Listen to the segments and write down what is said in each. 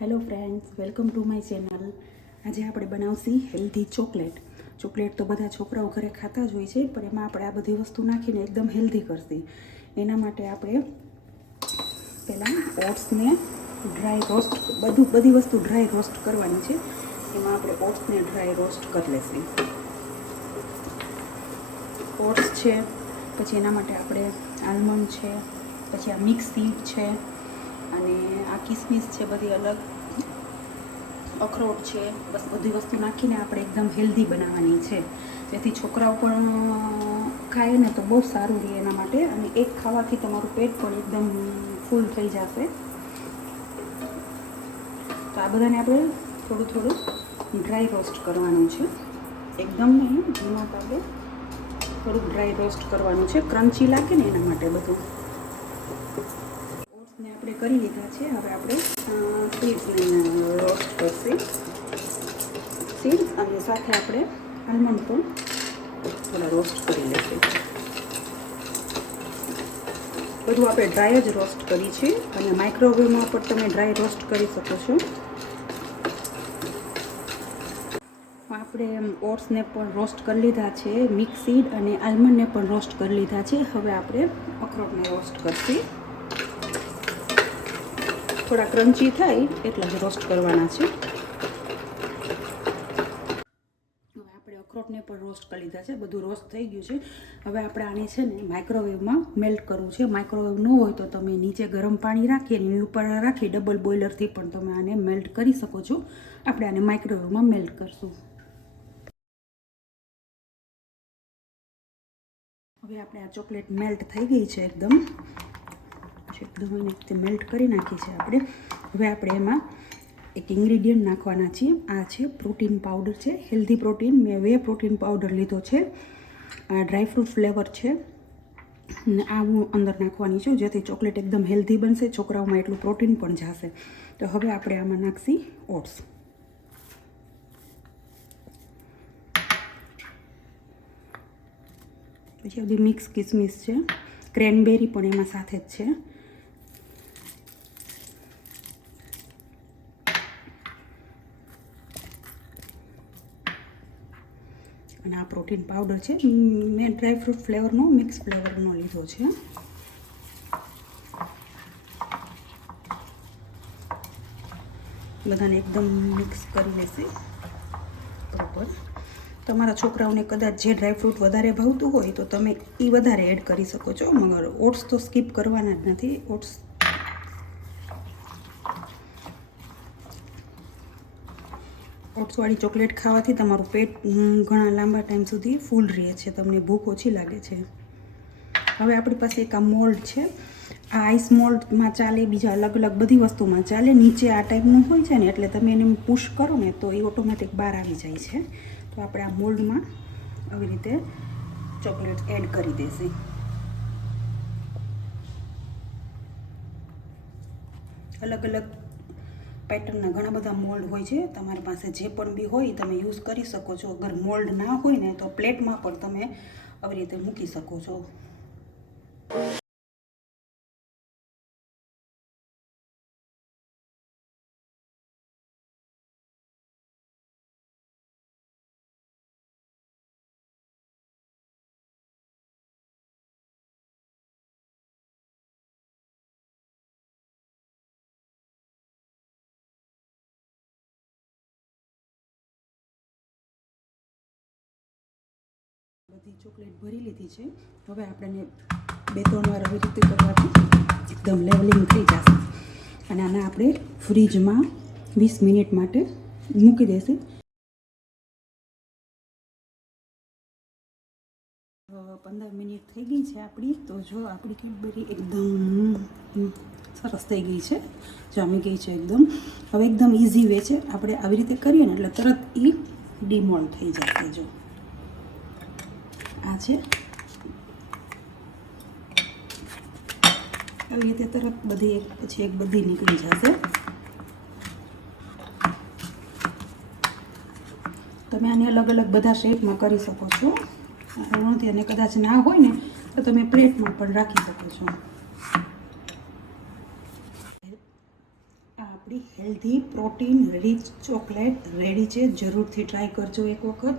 Hello friends, welcome to my channel. આજે આપણે બનાવશી healthy chocolate. Chocolate તો બધા છોકરાઓ ઘરે ખાતા જ હોય છે, પણ એમાં આપણે આ બધી વસ્તુ નાખીને એકદમ હેલ્ધી કરશી. એના માટે આપણે પહેલાં ઓટ્સને ડ્રાય રોસ્ટ, બધી વસ્તુ ડ્રાય રોસ્ટ કરવાની છે. એમાં આપણે ઓટ્સને ડ્રાય રોસ્ટ કરી લેશું. ઓટ્સ છે, પછી એના માટે આપણે આલમંડ છે, પછી આ મિક્સ સીડ છે, અને આ કિસમિસ છે, બધી અલગ અખરોટ છે. બસ બધી વસ્તુ નાખીને આપણે એકદમ હેલ્ધી બનાવવાની છે, જેથી છોકરાઓ પણ ખાય ને તો બહુ સારું રહે એના માટે. અને એક ખાવાથી તમારું પેટ પણ એકદમ ફૂલ થઈ જશે. તો આ બધાને આપણે થોડું થોડું ડ્રાય રોસ્ટ કરવાનું છે. એકદમ નહીં, ધીમા તાપે થોડુંક ડ્રાય રોસ્ટ કરવાનું છે, ક્રન્ચી લાગે ને એના માટે બધું. ઓટ્સને આપણે કરી લીધા છે. હવે આપણે સીડ્સને રોસ્ટ કરશું. સીડ્સ અને સાથે આપણે આલમંડ પણ થોડા રોસ્ટ કરી લઈશું. બધું આપણે ડ્રાય જ રોસ્ટ કરી છે, અને માઇક્રોવેવમાં પણ તમે ડ્રાય રોસ્ટ કરી શકો છો. આપણે ઓટ્સને પણ રોસ્ટ કરી લીધા છે, મિક્સ સીડ અને આલમંડને પણ રોસ્ટ કરી લીધા છે. હવે આપણે અખરોટને રોસ્ટ કરશું. થોડા ક્રન્ચી થાય એટલા જ રોસ્ટ કરવાના છે. હવે આપણે અખરોટને પણ રોસ્ટ કરી લીધા છે, બધું રોસ્ટ થઈ ગયું છે. હવે આપણે આને છે ને માઇક્રોવેવમાં મેલ્ટ કરવું છે. માઇક્રોવેવ ન હોય તો તમે નીચે ગરમ પાણી રાખી અને એની ઉપર રાખી ડબલ બોઇલરથી પણ તમે આને મેલ્ટ કરી શકો છો. આપણે આને માઇક્રોવેવમાં મેલ્ટ કરશું. હવે આપણે આ ચોકલેટ મેલ્ટ થઈ ગઈ છે એકદમ એને રીતે મેલ્ટ કરી નાખી છે આપણે. હવે આપણે એમાં એક ઇન્ગ્રીડિયન્ટ નાખવાના છીએ. આ છે પ્રોટીન પાવડર છે, હેલ્ધી પ્રોટીન. મેં વે પ્રોટીન પાવડર લીધો છે. આ ડ્રાયફ્રૂટ ફ્લેવર છે, અને આ હું અંદર નાખવાની છું, જેથી ચોકલેટ એકદમ હેલ્ધી બનશે, છોકરાઓમાં એટલું પ્રોટીન પણ જશે. તો હવે આપણે આમાં નાખશી ઓટ્સ. પછી બધી મિક્સ કિસમિસ છે, ક્રેનબેરી પણ એમાં સાથે જ છે. અને આ પ્રોટીન પાવડર છે, મેં ડ્રાયફ્રૂટ ફ્લેવરનો મિક્સ ફ્લેવરનો લીધો છે. બધાને એકદમ મિક્સ કરી લેશે બરાબર. તમારા છોકરાઓને કદાચ જે ડ્રાયફ્રૂટ વધારે ભાવતું હોય તો તમે એ વધારે એડ કરી શકો છો, મગર ઓટ્સ તો સ્કીપ કરવાના જ નથી. ઓટ્સવાળી ચોકલેટ ખાવાથી તમારું પેટ ઘણા લાંબા ટાઈમ સુધી ફૂલ રહે છે, તમને ભૂખ ઓછી લાગે છે. હવે આપણી પાસે એક આ મોલ્ડ છે. આ આઈસ મોલ્ડમાં ચાલે, બીજા અલગ અલગ બધી વસ્તુમાં ચાલે. નીચે આ ટાઈપનું હોય છે ને, એટલે તમે એને પુશ કરો ને તો એ ઓટોમેટિક બહાર આવી જાય છે. તો આપણે આ મોલ્ડમાં આવી રીતે ચોકલેટ એડ કરી દેશે. અલગ અલગ પેટર્નના ઘણા બધા મોલ્ડ હોય છે. તમારી પાસે જે પણ બી હોય તમે યુઝ કરી શકો છો. અગર મોલ્ડ ના હોય ને તો પ્લેટમાં પણ તમે આવી રીતે મૂકી શકો છો. બધી ચોકલેટ ભરી લીધી છે. હવે આપણે 2-3 વાર આવી રીતે કરવાથી એકદમ લેવલિંગ થઈ જશે. અને આને આપણે ફ્રીજમાં 20 મિનિટ માટે મૂકી દેશે. 15 મિનિટ થઈ ગઈ છે આપણી. તો જો આપણી કેડબરી એકદમ સરસ થઈ ગઈ છે, જામી ગઈ છે એકદમ. હવે એકદમ ઇઝી વે છે, આપણે આવી રીતે કરીએ ને એટલે તરત એ ડીમોલ્ડ થઈ જશે. જો આ છે, આવી રીતે તરત બધી એક પછી એક બધી નીકળી જશે. તમે આને અલગ અલગ બધા શેપમાં કરી શકો છો. અને કદાચ ના હોય ને તો તમે પ્લેટમાં પણ રાખી શકો છો. આ આપણી healthy protein rich chocolate ready છે. જરૂરથી ટ્રાય કરજો એક વખત.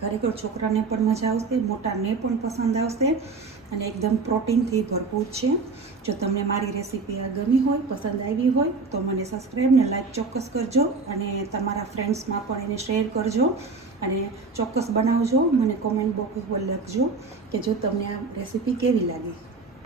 ખરેખર છોકરાને પણ મજા આવશે, મોટાને પણ પસંદ આવશે અને એકદમ પ્રોટીનથી ભરપૂર છે. જો તમને મારી રેસીપી આ ગમી હોય, પસંદ આવી હોય તો મને સબસ્ક્રાઈબ ને લાઈક ચોક્કસ કરજો અને તમારા ફ્રેન્ડ્સમાં પણ એને શેર કરજો અને ચોક્કસ બનાવજો. મને કોમેન્ટ બોક્સ પર લખજો કે જો તમને આ રેસીપી કેવી લાગી.